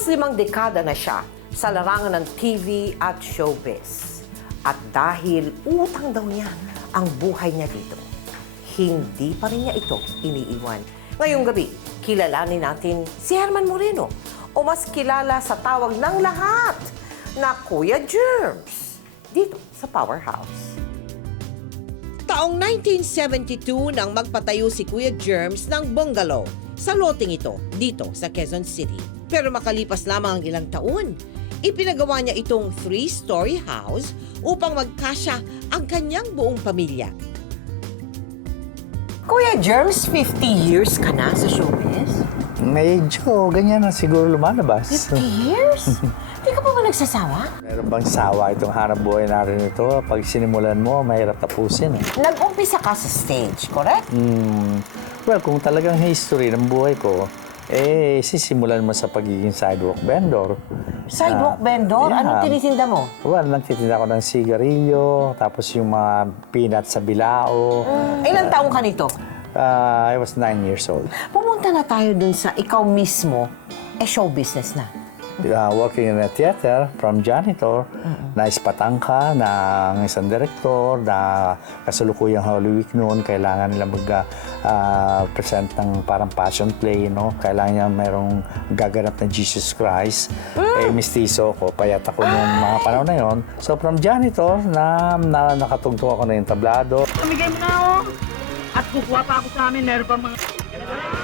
Halos 5 dekada na siya sa larangan ng TV at showbiz. At dahil utang daw niya ang buhay niya dito, hindi pa rin niya ito iniiwan. Ngayong gabi, kilalanin natin si Herman Moreno o mas kilala sa tawag ng lahat na Kuya Germs dito sa Powerhouse. Taong 1972 nang magpatayo si Kuya Germs ng bungalow sa loteng ito dito sa Quezon City. Pero makalipas lamang ang ilang taon, ipinagawa niya itong 3-story house upang magkasya ang kanyang buong pamilya. Kuya Germs, 50 years ka na sa showbiz? Medyo ganyan na siguro lumalabas. 50 years? Di ka pa ba nagsasawa? Meron bang sawa itong hanap buhay natin ito? Pag sinimulan mo, mahirap tapusin. Nag-umpisa ka sa stage, correct? Well, kung talagang history ng buhay ko, sisimulan mo sa pagiging sidewalk vendor. Sidewalk vendor? Yeah. Anong tinitinda mo? Well, nagtitinda ko ng sigarilyo, tapos yung mga peanut sa bilao. Ilang taong ka nito? I was 9 years old. Pumunta na tayo dun sa ikaw mismo, show business na. Working in a theater from janitor, naispatang ka ng isang direktor na kasalukuyang Holy Week noon, kailangan nila mag-present ng parang passion play, no? Kailangan niya mayroong gaganap na Jesus Christ. Mistiso ko, payat ako noong mga panahon na yon. So from janitor, nakatugtog ako na yung tablado. Tumigay mo na ako! At kukuha pa ako sa amin, meron pa mga...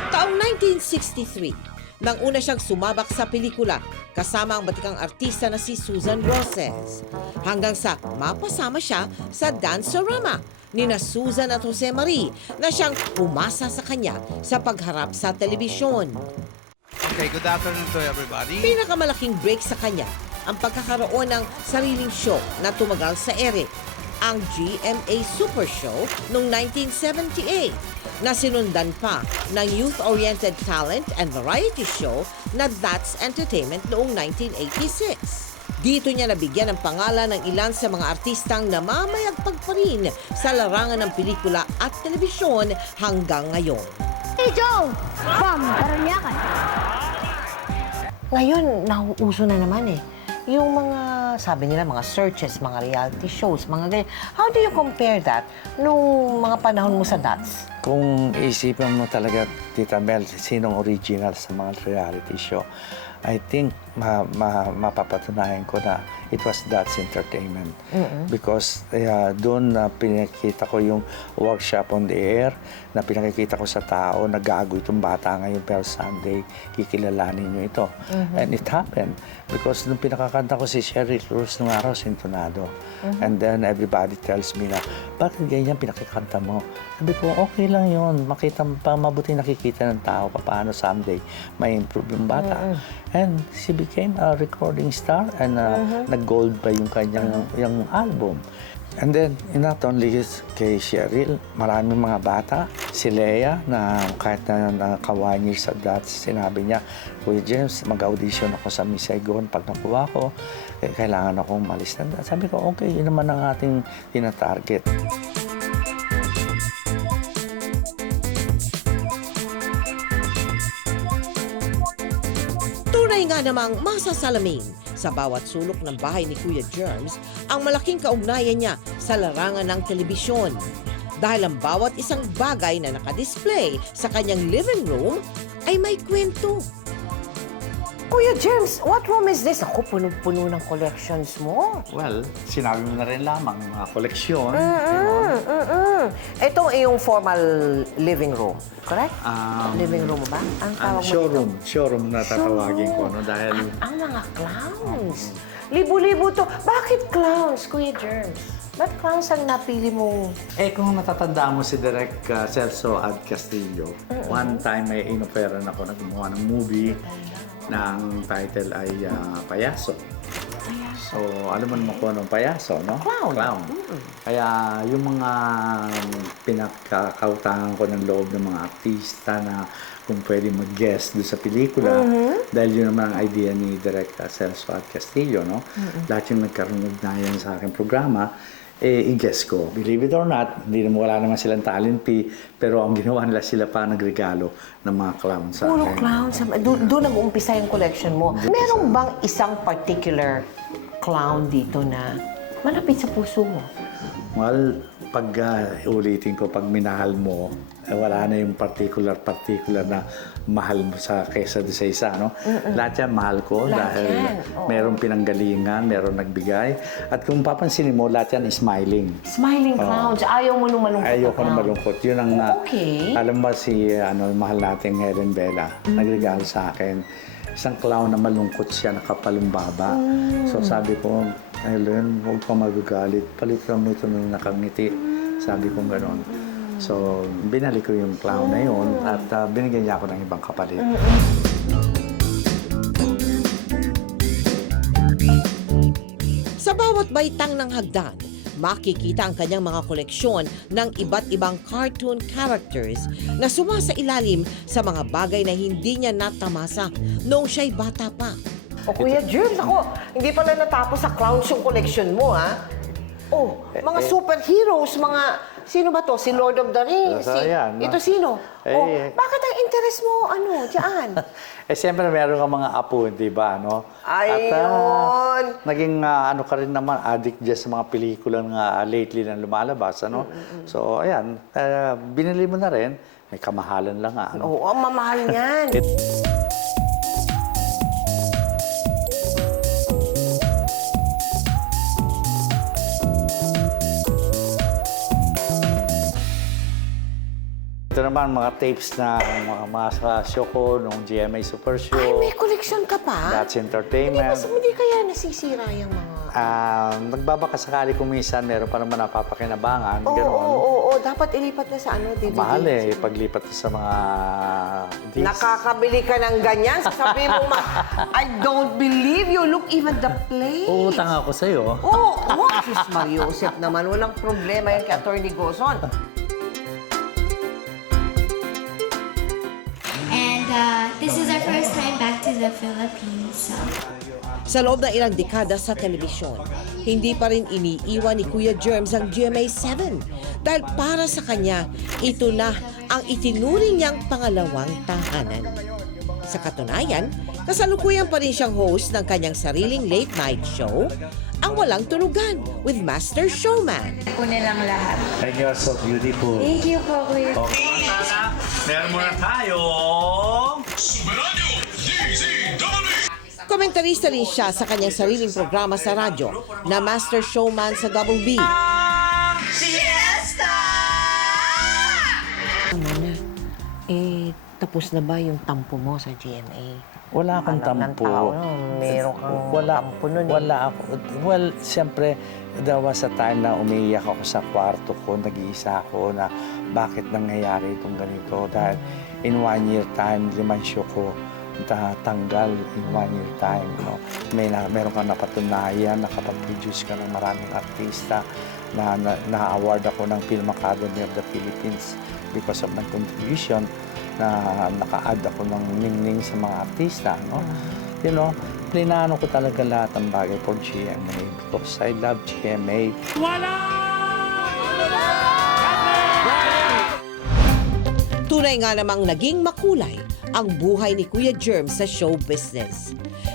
Taong 1963, nang una siyang sumabak sa pelikula kasama ang batikang artista na si Susan Roses. Hanggang sa mapasama siya sa Dancerama ni na Susan at Jose Marie na siyang pumasa sa kanya sa pagharap sa telebisyon. Okay, good afternoon to everybody. Pinakamalaking break sa kanya ang pagkakaroon ng sariling show na tumagal sa ere, ang GMA Super Show noong 1978 na sinundan pa ng youth-oriented talent and variety show na That's Entertainment noong 1986. Dito niya nabigyan ng pangalan ng ilan sa mga artistang namamayagpag pa rin sa larangan ng pelikula at telebisyon hanggang ngayon. Hey Joe! From Parañacan. Ngayon, nauuso na naman yung mga, sabi nila, mga searches, mga reality shows, mga ganyan. How do you compare that nung mga panahon mo sa That's? Kung isipin mo talaga, Tita Mel, sinong original sa mga reality show, I think mapapatunayan ko na it was That's Entertainment. Because doon pinakita ko yung workshop on the air, na pinakikita ko sa tao na gago itong bata ngayon pero Sunday, kikilalanin nyo ito. And it happened. Because nung pinakakanta ko si Sherry Cruz nung araw, sintonado. And then everybody tells me na, bakit ganyan pinakikanta mo? Sabi ko, okay lang yun. Makita pa, mabuti nakikita ng tao paano someday may improve yung bata. And she became a recording star and nag-gold pa yung kanyang yung album. And then, not only kay Cheryl, maraming mga bata. Si Lea, na kahit na naka-1 year sa That's, sinabi niya, Kuya James, mag-audition ako sa Miss Saigon. Pag nakuha ko, kailangan akong malis na That's. Sabi ko, okay, yun naman ang ating tina-target. Tunay nga namang masasalamin sa bawat sulok ng bahay ni Kuya Germs ang malaking kaugnayan niya sa larangan ng telebisyon. Dahil ang bawat isang bagay na nakadisplay sa kanyang living room ay may kwento. Kuya Germs, what room is this? Ako, puno-puno ng collections mo. Well, sinabi mo na rin lamang, mga koleksyon. Ito ay yung formal living room, correct? Living room ba? Ang tawag mo Showroom. dito? Showroom na tatawagin ko. No? Dahil Ang mga clowns. Libo-libo to. Bakit clowns, Kuya Germs? Ba't clowns ang napili mong... kung natatandaan mo si Direk Celso Ad Castillo, one time may inoferan ako na gumawa ng movie na ang title ay Payaso. So, alam mo naman kung anong payaso, no? Clown. Kaya yung mga pinakakautangan ko ng loob ng mga artista na kung pwede mag-guest doon sa pelikula, dahil yun naman ang idea ni Direk Celso Ad Castillo, no? Lahat yung nagkaroon ugnayan sa aking programa, i-guess ko. Believe it or not, hindi naman wala naman silang talent fee, pero ang ginawa nila sila pa nagregalo ng mga clown sa Puro akin. clowns. Doon nag-uumpisa yung collection mo. Meron bang isang particular clown dito na malapit sa puso mo? Well, pag ulitin ko, pag minahal mo, wala na yung particular na mahal mo sa kaysa sa isa, no? Lahat yan mahal ko Lahat dahil yan, oo. merong pinanggalingan, merong nagbigay. At kung papansinin mo, lahat yan is smiling. Smiling clowns. Ayaw mo nung malungkot Ayoko na malungkot. Yun ang, Okay. alam mo si mahal nating Helen Bella, nagregalo sa akin. Isang clown na malungkot siya, nakapalumbaba. So sabi ko, Helen, huwag ka magagalit. Palitan mo ito nung nakangiti. Sabi ko gano'n. So, binalik ko yung clown na yun at binigyan niya ako ng ibang kapalit. Sa bawat baitang ng hagdan, makikita ang kanyang mga koleksyon ng iba't ibang cartoon characters na sumasailalim sa mga bagay na hindi niya natamasa noong siya'y bata pa. O Kuya Jerms, ako, hindi pala natapos sa clowns yung collection mo, ha? Oh, mga superheroes, mga... Sino ba to? Si Lord of the Rings? Ayan, Ito sino? Oh, bakit ang interest mo, dyan? Siyempre meron kang mga apo, di ba, no? Ayun. At naging ano ka rin naman, addict dyan sa mga pelikulang lately na lumalabas, ano? So, ayan, binili mo na rin, may kamahalan lang nga, ano? Oo, ang mamahal niyan. Ito naman, mga tapes na mga sa show ko, nung GMA Super Show. Ay, may collection ka pa? That's Entertainment. Hindi kaya nasisira yung mga... Nagbabakasakali kung minsan, meron pa naman napapakinabangan. Oo, dapat ilipat na sa DVD. Mahal paglipat sa mga discs. Nakakabili ka ng ganyan, sasabihin mo, I don't believe you. Look, even the plates. Uutang ako sa'yo. Oo, Diyos Mariosep naman. Walang problema yan kay Atty. Gozon. And this is our first time back to the Philippines, so... Sa loob ng ilang dekada sa telebisyon, hindi pa rin iniiwan ni Kuya Jerms ang GMA7 dahil para sa kanya, ito na ang itinuring niyang pangalawang tahanan. Sa katunayan, kasalukuyan pa rin siyang host ng kanyang sariling late-night show, ang Walang Tulugan with Master Showman. Po nilang lahat. And you're so beautiful. Thank you po, Kuya. Meron muna tayo. Komentarista rin siya sa kanyang sariling programa sa radyo na Master Showman sa Double B. Siesta! Tapos na ba yung tampo mo sa GMA? Wala akong Alam ng tampo. tao, meron kang tampo nun. Wala ako. Well, siyempre, there was a time na umiiyak ako sa kwarto ko, nag-iisa ako na bakit nangyayari itong ganito. Dahil in 1 year time, 5 show ko tanggal in 1 year time. No? Meron kang napatunayan, nakapag-produce ka ng maraming artista na-award ako ng Film Academy of the Philippines because of my contribution na naka-add ako ng ningning sa mga artista. No? You know, plinano ko talaga lahat ng bagay for GMA because I love GMA. Tunay nga namang naging makulay ang buhay ni Kuya Jerms sa show business.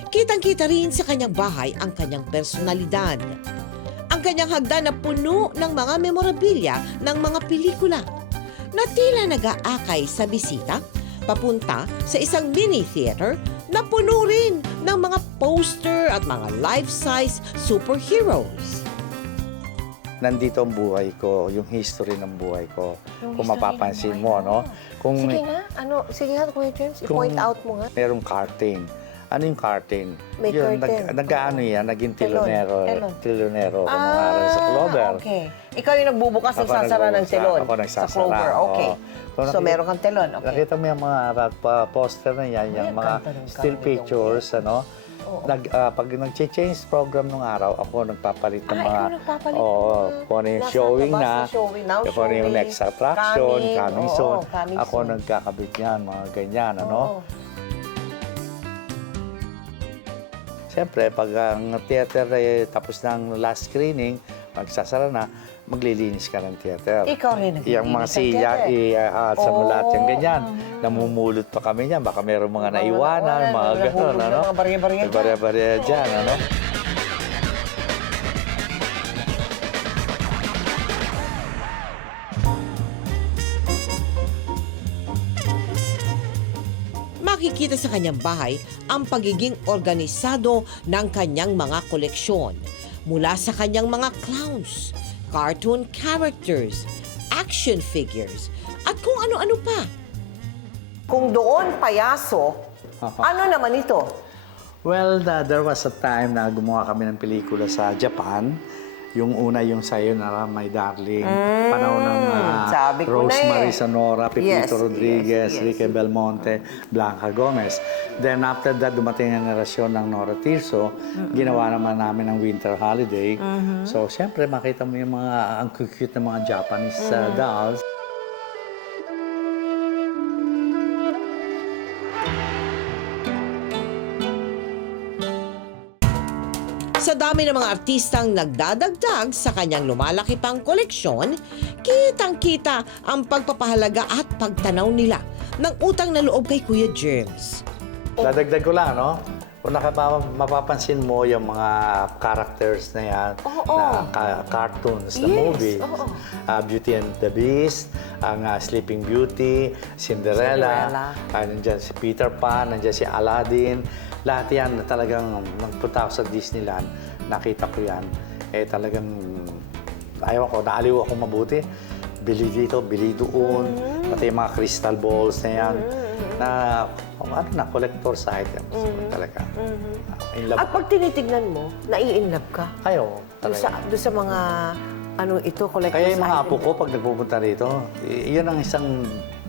Kitang-kita rin sa kanyang bahay ang kanyang personalidad. Ang kanyang hagdan na puno ng mga memorabilia ng mga pelikula na tila nag-aakay sa bisita papunta sa isang mini theater na puno rin ng mga poster at mga life-size superheroes. Nandito ang buhay ko, yung history ng buhay ko. Yung Kung history mapapansin ng mo, buhay no? Kung Sige nga, Kuya Jerms, i-point out mo nga. merong curtain. Ano yung curtain? May Yun, curtain. nag-ano yan, naging Telon. tilonero ko nung araw sa Clover. Okay. Ikaw yung nagbubukas, Ako nagsasara ng nagbubukas, telon. ako nagsasara, Sa Clover, okay. oo. Kung So, meron kang telon, okay. Nakita mo yung mga poster na yan, yung Ay, mga ganda ng still gamit pictures, ano? Oo. Pag nag-change program nung araw, ako nagpapalit ng mga... ikaw nagpapalit. Oo, kung ano yung Nasa showing labas na, na showing, now kung ano yung showing, next attraction, coming, coming oo, soon. coming Ako soon. nagkakabit yan, mga ganyan, ano? Oo. Siyempre, pag ang theater tapos ng last screening, magsasara na, maglilinis ka ng theater. Ikaw rin naglilinis Yung mga ng siya, theater. sa mulat yung Oh. ganyan. Namumulot pa kami niyan. Baka mayroong mga naiwanan, mga gano'n, ano? Mga barya-barya May barya-barya dyan, ano? Makikita sa kanyang bahay ang pagiging organisado ng kanyang mga koleksyon. Mula sa kanyang mga clowns, cartoon characters, action figures, at kung ano-ano pa. Kung doon payaso, ano naman ito? Well, there was a time na gumawa kami ng pelikula sa Japan. Yung una yung Sayo na My Darling, panahon ng sabi ko na Rosemary eh. Sonora, Pepito Yes, Rodriguez, yes, yes. Ricky Belmonte, Blanca Gomez. Then after that, dumating ang generasyon ng Nora Tirso. Ginawa naman namin ng Winter Holiday. So, syempre, makita mo yung mga, ang cute na mga Japanese dolls. Sa dami ng mga artistang nagdadagdag sa kanyang lumalaki pang koleksyon, kitang-kita ang pagpapahalaga at pagtanaw nila ng utang na loob kay Kuya Germs. Dadagdag ko lang, no? Kung mapapansin mo yung mga characters na yan, na cartoons, na Yes, movies, oo. Beauty and the Beast, ang Sleeping Beauty, Cinderella, nandiyan si Peter Pan, nandiyan si Aladdin. Lahat yan na talagang nagpunta ako sa Disneyland, nakita ko yan. Eh talagang, ayaw ko, naaliw ako mabuti. Bili dito, bili doon, pati yung mga crystal balls na yan. Na, collector's items talaga. In love. At pag tinitignan mo, nai-inlove ka. Kayo, Doon talaga. sa mga, collector's Kaya yung mga item. apo ko, pag nagpupunta rito, yun ang isang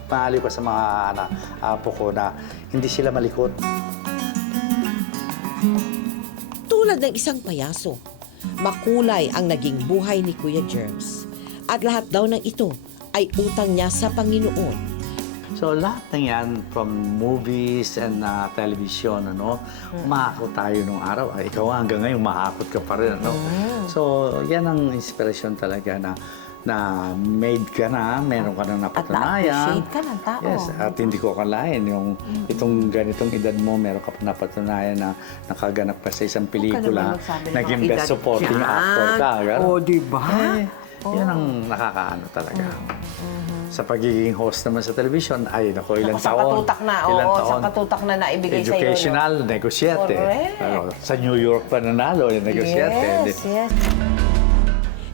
maaliw ko sa mga apo ko na hindi sila malikot. Tulad ng isang payaso, makulay ang naging buhay ni Kuya Germs. At lahat daw ng ito ay utang niya sa Panginoon. So lahat ng yan, from movies and television, umaakot tayo nung araw. Ay, ikaw hanggang ngayon, umaakot ka pa rin, So yan ang inspirasyon talaga na made ka na, meron ka na At napatunayan. na-appreciate ka ng tao. Yes, at hindi ko akalain yung itong ganitong edad mo, meron ka pa napatunayan na nakaganap ka sa isang pelikula, naman magsabi ng naging mga best edad supporting dyan. actor ka. Gano'n? Oh, di ba? Yan ang nakakaano talaga. Sa pagiging host naman sa television, ay nako, ilang Sa taon. katutak na, ilang oo, taon. sa katutak na naibigay sa'yo. Educational, negosyante. Correct. Sa New York pa nanalo, yung negosyante. Yes.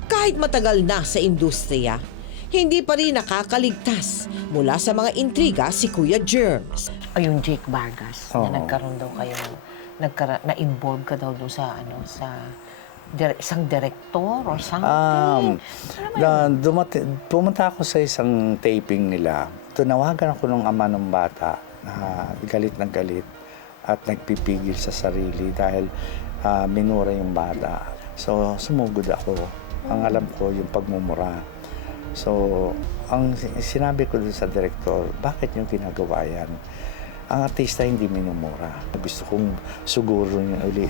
Kahit matagal na sa industriya, hindi pa rin nakakaligtas mula sa mga intriga si Kuya Germs. Ay, yung Jake Vargas, Oo. na nagkaroon daw kayo, na-involve ka daw doon sa, isang director or something. Pumunta ako sa isang taping nila. Tunawagan ako ng ama ng bata na galit na galit at nagpipigil sa sarili dahil minura yung bata. So, sumugod ako. Ang alam ko, yung pagmumura. So, ang sinabi ko dun sa director, bakit yung ginagawa yan? Ang artista hindi minumura. Gusto kong suguro niya uli,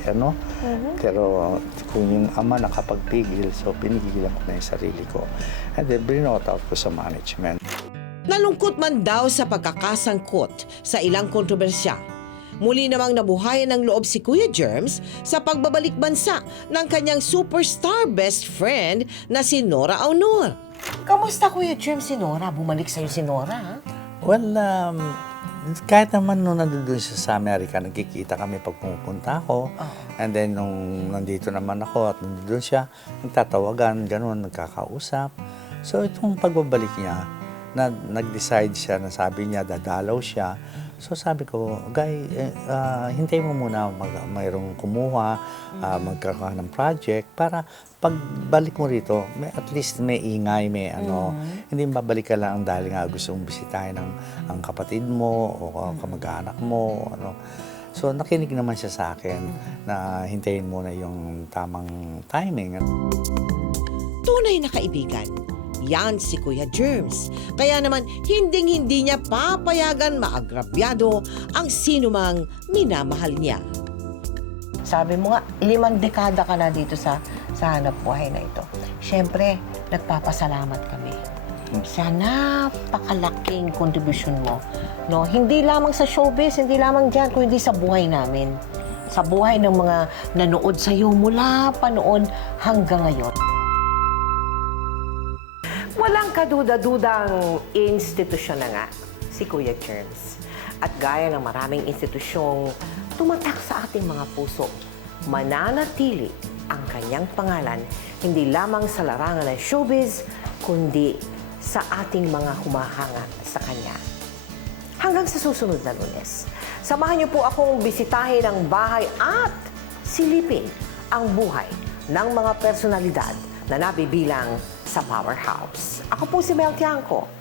Pero kung yung ama nakapagpigil, so pinigilan ko na yung sarili ko. And then, brinot out ko sa management. Nalungkot man daw sa pagkakasangkot sa ilang kontrobersya. Muli namang nabuhayan ng loob si Kuya Germs sa pagbabalik bansa ng kanyang superstar best friend na si Nora Aunor. Kamusta, Kuya Germs, si Nora? Bumalik sa'yo si Nora, ha? Well, kahit naman nung nandun siya sa Amerika, nagkikita kami pag pumupunta ako. And then, nung nandito naman ako at nandun siya, nagtatawagan, gano'n, nagkakausap. So, itong pagbabalik niya, nag-decide siya na sabi niya, dadalaw siya. So, sabi ko, Guy, hintayin mo muna mayroong kumuha, magkakaroon ng project para pagbalik mo rito, at least may ingay, may hindi babalik ka lang dahil nga gusto mong bisitahin ang kapatid mo o kamag-anak mo. So, nakinig naman siya sa akin na hintayin muna yung tamang timing. Tunay na kaibigan, yan si Kuya Germs. Kaya naman, hinding-hindi niya papayagan maagrabyado ang sinumang minamahal niya. Sabi mo nga, 5 dekada ka na dito sa sa hanap buhay na ito. Siyempre, nagpapasalamat kami sa napakalaking kontribusyon mo. No? Hindi lamang sa showbiz, hindi lamang dyan, kundi sa buhay namin. Sa buhay ng mga nanood sa iyo mula pa noon hanggang ngayon. Walang kaduda-dudang institusyon na nga si Kuya Germs. At gaya ng maraming institusyong tumatak sa ating mga puso, mananatili ang kanyang pangalan hindi lamang sa larangan ng showbiz, kundi sa ating mga humahanga sa kanya. Hanggang sa susunod na Lunes, samahan niyo po akong bisitahin ang bahay at silipin ang buhay ng mga personalidad na nabibilang sa Powerhouse. Ako po si Mel Tiangco.